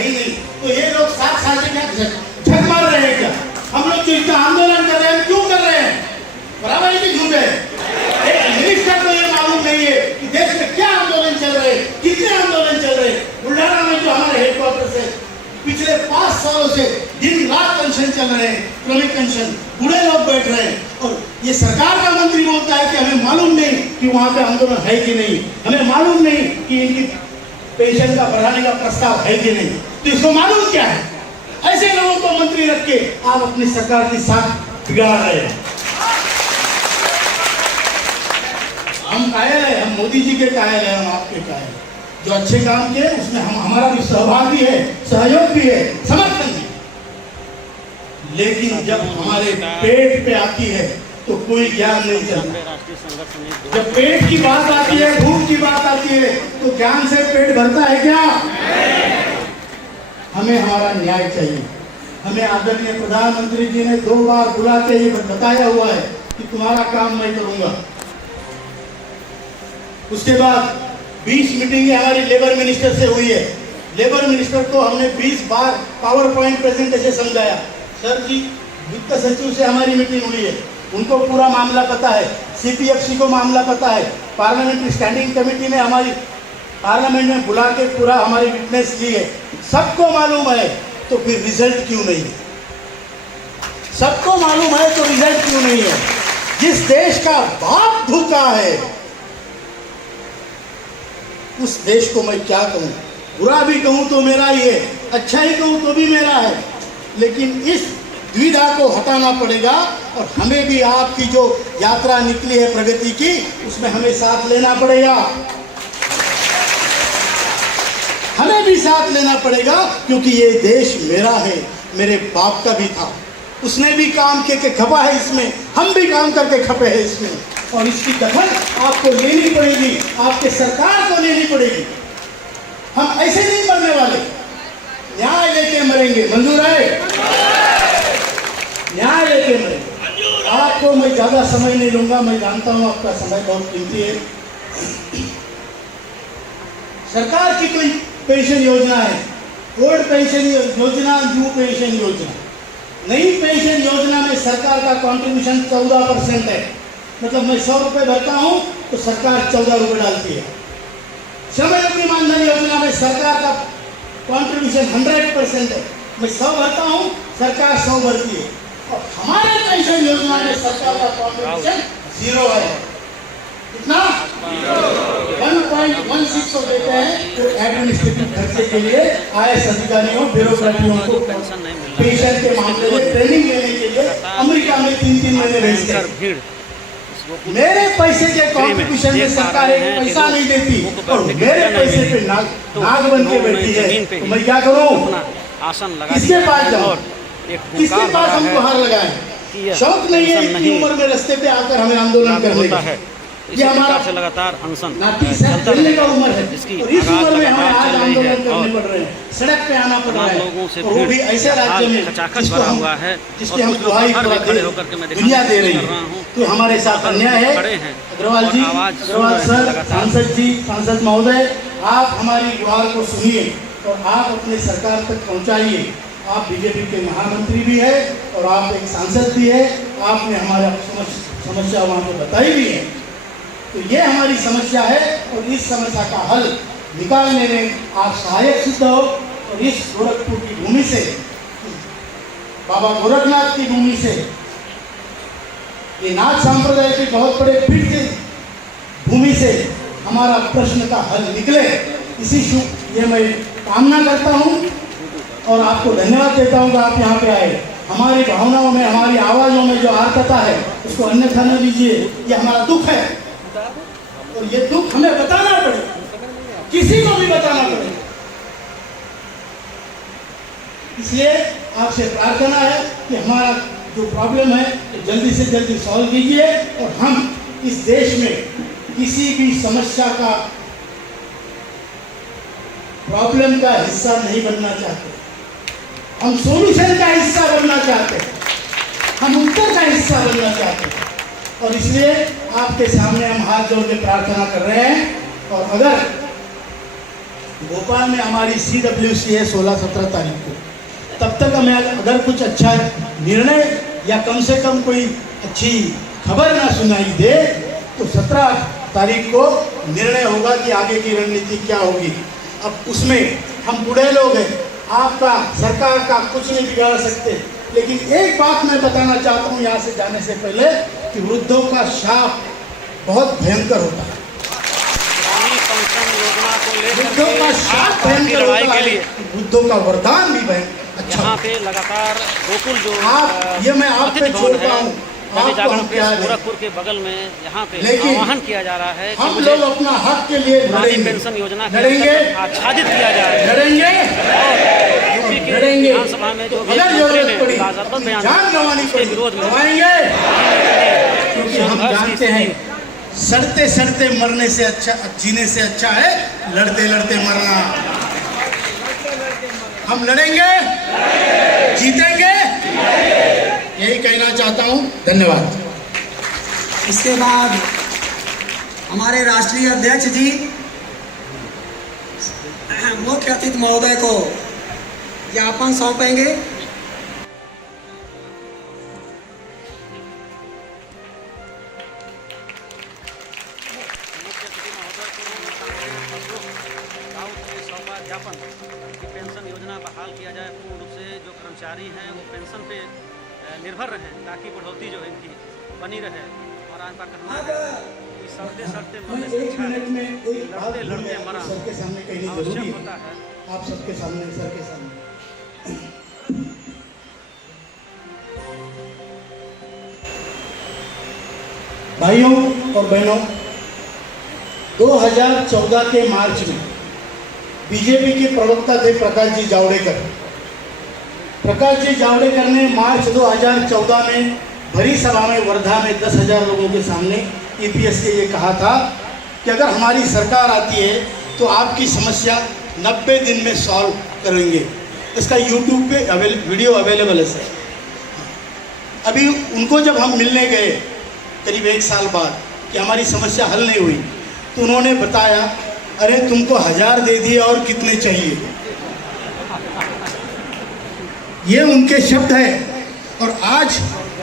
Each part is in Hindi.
है ही नहीं, तो ये लोग 7 साल से क्या झक मार रहे हैं क्या? हम लोग जो इतना आंदोलन कर रहे हैं, क्यों कर रहे हैं? बराबर है कि झूठ है? एक मिनिस्टर को ये मालूम नहीं है कि देश में क्या आंदोलन चल रहे हैं, कितने आंदोलन चल रहे हैं। बुल्ढाना में जो हमारे हेडक्वार्टर से पिछले 5 सालों से दिन रात पेंशन चल रहे हैं, श्रमिक पेंशन, बूढ़े लोग बैठ रहे हैं, और ये सरकार का मंत्री बोलता है कि हमें मालूम नहीं कि वहां पे आंदोलन है कि नहीं, हमें मालूम नहीं कि इनकी पेंशन का बढ़ाने का प्रस्ताव है कि नहीं। तो इसको मालूम क्या है? ऐसे लोगों को मंत्री रख के आप अपनी सरकार की साख बिगाड़ रहे हैं। हम कायल है, हम मोदी जी के कायल है, हम आपके कायल। जो अच्छे काम किए उसमें हमारा भी सहभाग भी है, सहयोग भी है, समर्थन भी। लेकिन जब हमारे पेट पे आती है तो कोई ज्ञान नहीं चलता। जब पेट की बात आती है, भूख की बात आती है, तो ज्ञान से पेट भरता है क्या? हमें हमारा न्याय चाहिए। हमें आदरणीय प्रधानमंत्री जी ने 2 बार बुला के ये बताया हुआ है कि तुम्हारा काम मैं करूंगा। उसके बाद 20 मीटिंगें हमारी लेबर मिनिस्टर से हुई है। लेबर मिनिस्टर को हमने 20 बार पावर पॉइंट प्रेजेंटेशन समझाया। सर जी, वित्त सचिव से हमारी मीटिंग हुई है, उनको पूरा मामला पता है, CPFC को मामला पता है, पार्लियामेंट्री स्टैंडिंग कमेटी ने हमारी पार्लियामेंट में बुला के पूरा हमारी विटनेस ली है, सबको मालूम है। तो फिर रिजल्ट क्यों नहीं है? सबको मालूम है तो रिजल्ट क्यों नहीं है? जिस देश का बाप भूखा है उस देश को मैं क्या कहूँ? बुरा भी कहूँ तो मेरा ही है, अच्छा ही कहूँ तो भी मेरा है। लेकिन इस द्विधा को हटाना पड़ेगा, और हमें भी आपकी जो यात्रा निकली है प्रगति की, उसमें हमें साथ लेना पड़ेगा। हमें भी साथ लेना पड़ेगा, क्योंकि ये देश मेरा है, मेरे बाप का भी था। उसने भी काम के खपा है इसमें, हम भी काम करके खपे हैं इसमें, और इसकी दखल आपको लेनी पड़ेगी, आपके सरकार को लेनी पड़ेगी। हम ऐसे नहीं मरने वाले, न्याय लेके मरेंगे। मंजूर है? न्याय लेके मरेंगे। आपको मैं ज्यादा समय नहीं लूंगा, मैं जानता हूं आपका समय बहुत कीमती है। सरकार की कोई पेंशन योजना है, ओल्ड पेंशन योजना, न्यू पेंशन योजना। नई पेंशन योजना में सरकार का कंट्रीब्यूशन 14% है, मतलब मैं 100 रुपये भरता हूं तो सरकार 14 रुपये डालती है। श्रमयोगी मानधन योजना में सरकार का कंट्रीब्यूशन 100% है, मैं 100 भरता हूं, सरकार 100 भरती है। और हमारे पेंशन योजना में सरकार का कंट्रीब्यूशन 0 है। कितना? 1.16 देते हैं तो एडमिनिस्ट्रेटिव खर्चे के लिए IAS अधिकारियों, ब्यूरोक्रेटियों को पेंशन के मामले में ट्रेनिंग लेने के लिए अमेरिका में 3-3 महीने भेजते हैं। मेरे पैसे के कंट्रीब्यूशन में सरकार एक पैसा नहीं देती, और मेरे पैसे पे नाग बन के बैठी है, तो मैं क्या करूं? किसके पास जाऊं? किसके पास हम गुहार लगाएं? शौक नहीं है इतनी उम्र में रास्ते पे आकर हमें आंदोलन करने का। ये हमारा से लगातार अनशन चलने का उम्र है, और इस उम्र में हमें आज आंदोलन करने पड़ रहे हैं, सड़क पे आना पड़ रहा है, और वो भी ऐसे राज्य में जिसके हम दुहाई दुनिया दे रही है। तो हमारे साथ अन्याय है। अग्रवाल जी, अग्रवाल सर, सांसद जी, सांसद महोदय, आप हमारी गुहार को सुनिए और आप अपने सरकार तक पहुँचाइए। आप बीजेपी के महामंत्री भी है और आप एक सांसद भी है, आपने हमारा समस्या वहाँ पे बताई भी है। तो ये हमारी समस्या है, और इस समस्या का हल निकालने में आप सहायक सिद्ध हो। और इस गोरखपुर की भूमि से, बाबा गोरखनाथ की भूमि से, ये नाथ संप्रदाय के बहुत बड़े पीठ की भूमि से हमारा प्रश्न का हल निकले, इसी शुभ ये मैं कामना करता हूँ, और आपको धन्यवाद देता हूँ कि आप यहाँ पे आए। हमारी भावनाओं में, हमारी आवाज़ों में जो आर्तता है उसको अन्यथा न लीजिए, ये हमारा दुख है, और ये दुख हमें बताना पड़ेगा, किसी को भी बताना पड़ेगा। इसलिए आपसे प्रार्थना है कि हमारा जो प्रॉब्लम है जल्दी से जल्दी सॉल्व कीजिए, और हम इस देश में किसी भी समस्या का, प्रॉब्लम का हिस्सा नहीं बनना चाहते। हम सॉल्यूशन का हिस्सा बनना चाहते हैं, हम उत्तर का हिस्सा बनना चाहते हैं। और इसलिए आपके सामने हम हाथ जोड़ के प्रार्थना कर रहे हैं। और अगर भोपाल में हमारी CWC है 16-17 तारीख को। तब तक हमें अगर कुछ अच्छा निर्णय या कम से कम कोई अच्छी खबर ना सुनाई दे तो 17 तारीख को निर्णय होगा कि आगे की रणनीति क्या होगी। अब उसमें हम बूढ़े लोग हैं, आपका सरकार का कुछ नहीं बिगाड़ सकते, लेकिन एक बात मैं बताना चाहता हूँ यहाँ से जाने से पहले कि वृद्धों का शाप बहुत भयंकर होता है। वृद्धों का शाप भयंकर होता है, वृद्धों का वरदान भी भयंकर अच्छा। यहाँ पे लगातार गोकुल जो आप ये मैं आप पे छोड़ता हूँ, गोरखपुर के बगल में यहाँ पे आह्वान किया जा रहा है कि हम लोग अपना हक के लिए पुरानी पेंशन योजना लड़ेंगे, आच्छादित किया जा रहा है, लड़ेंगे और यूपी के विधानसभा में जो जान गंवानी के विरोध में क्योंकि हम जानते हैं सड़ते सड़ते मरने से अच्छा, जीने से अच्छा है लड़ते लड़ते मरना। हम लड़ेंगे, जीतेंगे, यही कहना चाहता हूं। धन्यवाद। इसके बाद हमारे राष्ट्रीय अध्यक्ष जी मुख्य अतिथि महोदय को ज्ञापन सौंपेंगे। पेंशन योजना बहाल किया जाए, पूर्ण रूप से जो कर्मचारी हैं वो पेंशन पे निर्भर रहें ताकि बढ़ोतरी जो है इनकी बनी रहे। और आपका कहना है कि सड़ते सड़ते मरने से अच्छा है लड़ते लड़ते मरा आवश्यक होता है। आप सबके सामने, सर के सामने भाइयों और बहनों, 2014 के मार्च में बीजेपी के प्रवक्ता थे प्रकाश जी जावड़ेकर। प्रकाश जी जावड़ेकर ने मार्च 2014 में भरी सभा में वर्धा में 10,000 लोगों के सामने EPS के ये कहा था कि अगर हमारी सरकार आती है तो आपकी समस्या 90 दिन में सॉल्व करेंगे। इसका YouTube पे वीडियो अवेलेबल है सर। अभी उनको जब हम मिलने गए करीब 1 साल बाद कि हमारी समस्या हल नहीं हुई, तो उन्होंने बताया अरे तुमको 1000 दे दिए और कितने चाहिए। ये उनके शब्द है। और आज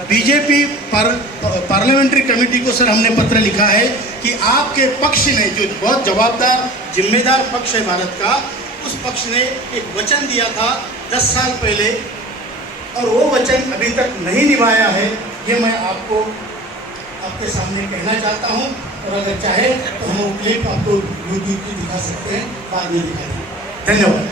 बीजेपी पार्लियामेंट्री कमेटी को सर हमने पत्र लिखा है कि आपके पक्ष ने, जो बहुत जवाबदार जिम्मेदार पक्ष है भारत का, उस पक्ष ने एक वचन दिया था 10 साल पहले और वो वचन अभी तक नहीं निभाया है। ये मैं आपको आपके सामने कहना चाहता हूँ। और अगर चाहे तो हम वो क्लिप आपको यूट्यूब पे दिखा सकते हैं, बाद में दिखाएंगे। धन्यवाद।